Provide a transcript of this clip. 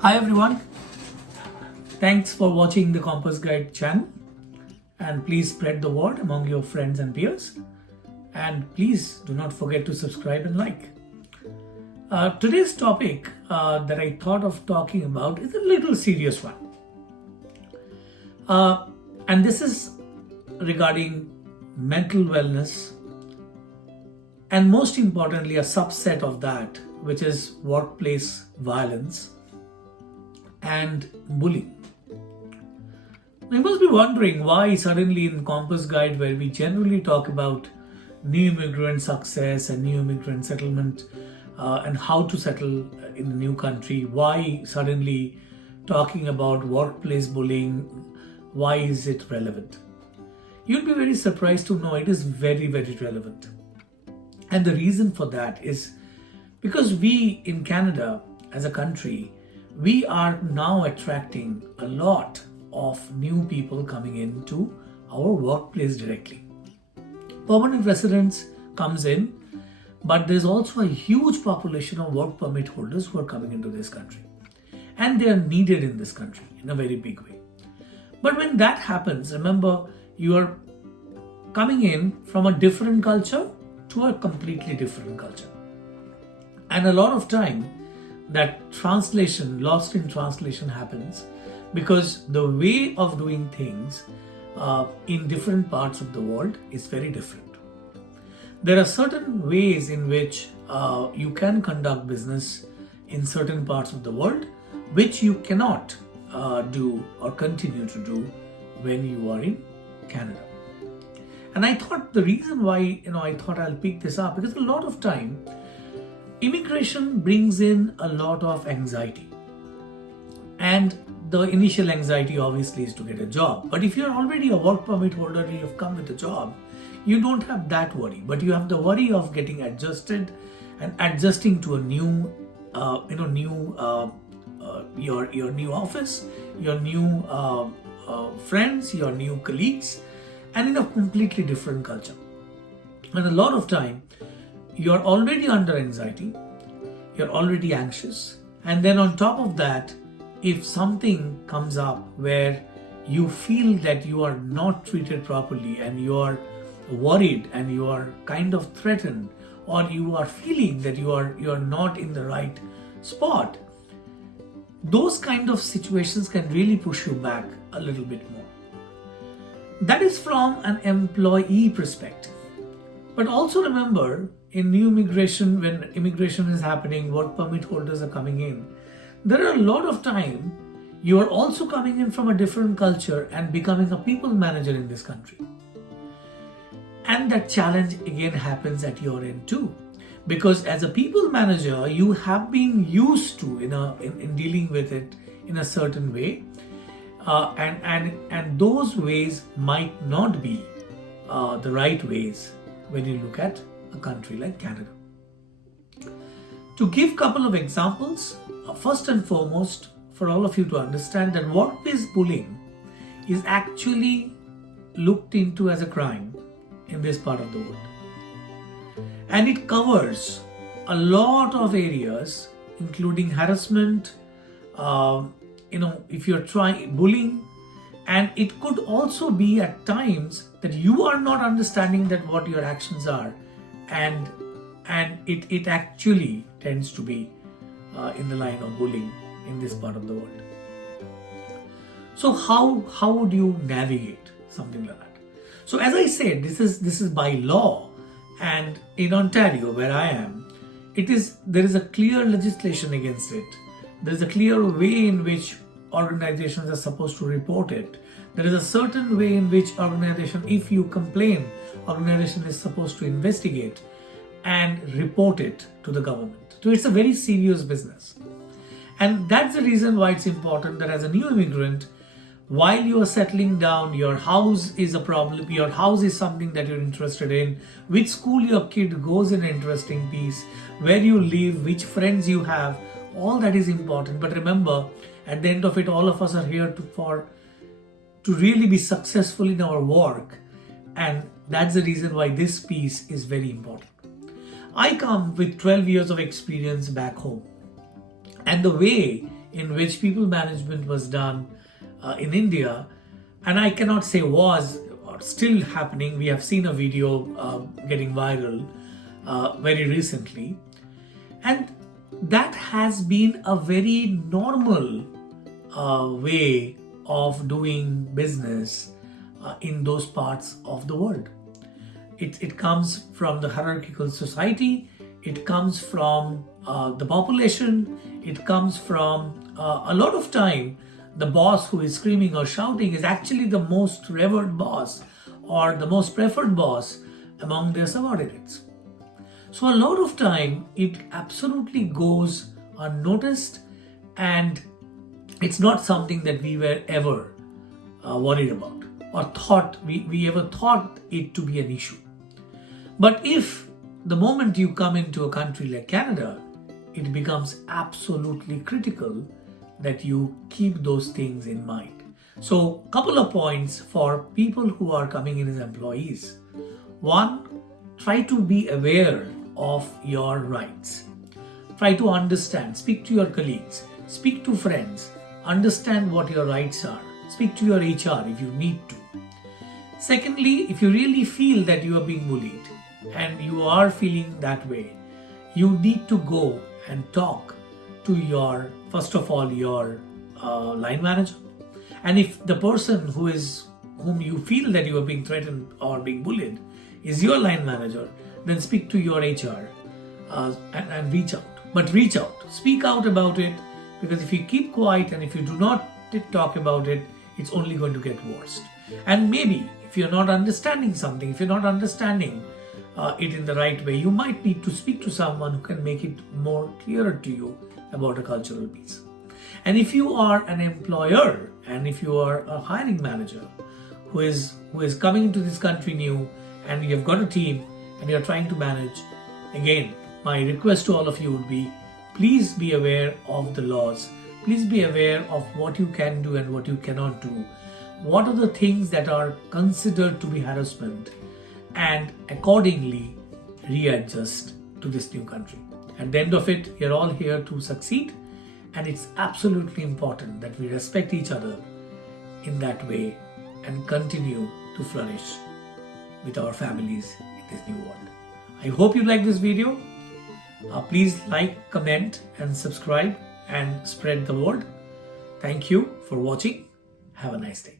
Hi everyone, thanks for watching the Compass Guide channel, and please spread the word among your friends and peers, and please do not forget to subscribe and like. Today's topic that I thought of talking about is a little serious one, and this is regarding mental wellness, and most importantly a subset of that, which is workplace violence and bullying. You must be wondering why suddenly in Compass Guide, where we generally talk about new immigrant success and new immigrant settlement and how to settle in a new country, why suddenly talking about workplace bullying, why is it relevant? You'd be very surprised to know it is very, very relevant. And the reason for that is because we in Canada as a country, we are now attracting a lot of new people coming into our workplace directly. Permanent residents comes in, but there's also a huge population of work permit holders who are coming into this country. And they are needed in this country in a very big way. But when that happens, remember, you are coming in from a different culture to a completely different culture. And a lot of time, that translation, lost in translation happens because the way of doing things in different parts of the world is very different. There are certain ways in which you can conduct business in certain parts of the world, which you cannot do or continue to do when you are in Canada. And I thought the reason why, I thought I'll pick this up because a lot of time, immigration brings in a lot of anxiety, and the initial anxiety obviously is to get a job. But if you're already a work permit holder and you've come with a job, you don't have that worry, but you have the worry of getting adjusted and adjusting to a new, your new office, your new friends, your new colleagues, and in a completely different culture. And a lot of time, you're already under anxiety, you're already anxious, and then on top of that, if something comes up where you feel that you are not treated properly and you are worried and you are kind of threatened, or you are feeling that you are not in the right spot, those kind of situations can really push you back a little bit more. That is from an employee perspective. But also remember, in new immigration, when immigration is happening, work permit holders are coming in, there are a lot of time you are also coming in from a different culture and becoming a people manager in this country. And that challenge again happens at your end too. Because as a people manager, you have been used to in dealing with it in a certain way. And those ways might not be the right ways when you look at a country like Canada. To give a couple of examples, first and foremost, for all of you to understand that workplace bullying is actually looked into as a crime in this part of the world. And it covers a lot of areas, including harassment, if you're trying bullying, and it could also be at times that you are not understanding that what your actions are, and it actually tends to be in the line of bullying in this part of the world. So how would you navigate something like that? So as I said, this is by law, and in Ontario where I am, there is a clear legislation against it. There is a clear way in which organizations are supposed to report it. There is a certain way in which organization, if you complain, organization is supposed to investigate and report it to the government. So it's a very serious business. And that's the reason why it's important that as a new immigrant, while you are settling down, your house is a problem, your house is something that you're interested in, which school your kid goes in an interesting piece, where you live, which friends you have, all that is important. But remember, at the end of it, all of us are here to really be successful in our work. And that's the reason why this piece is very important. I come with 12 years of experience back home. And the way in which people management was done in India, and I cannot say was or still happening. We have seen a video getting viral very recently, and that has been a very normal way of doing business in those parts of the world. It comes from the hierarchical society, it comes from the population, it comes from a lot of time the boss who is screaming or shouting is actually the most revered boss or the most preferred boss among their subordinates. So a lot of time it absolutely goes unnoticed, and it's not something that we were ever worried about or thought we ever thought it to be an issue. But if the moment you come into a country like Canada, it becomes absolutely critical that you keep those things in mind. So, couple of points for people who are coming in as employees. One, try to be aware of your rights. Try to understand, speak to your colleagues, speak to friends, understand what your rights are. Speak to your HR if you need to. Secondly, if you really feel that you are being bullied and you are feeling that way, you need to go and talk to your, first of all, your line manager. And if the person whom you feel that you are being threatened or being bullied is your line manager, then speak to your HR and reach out. But reach out, speak out about it, because if you keep quiet and if you do not talk about it, it's only going to get worse. And maybe if you're not understanding something, if you're not understanding it in the right way, you might need to speak to someone who can make it more clearer to you about a cultural piece. And if you are an employer and if you are a hiring manager who is coming into this country new and you've got a team and you're trying to manage, again, my request to all of you would be, please be aware of the laws. Please be aware of what you can do and what you cannot do. What are the things that are considered to be harassment, and accordingly readjust to this new country. At the end of it, you're all here to succeed, and it's absolutely important that we respect each other in that way and continue to flourish with our families in this new world. I hope you like this video. Please like, comment and subscribe and spread the word. Thank you for watching. Have a nice day.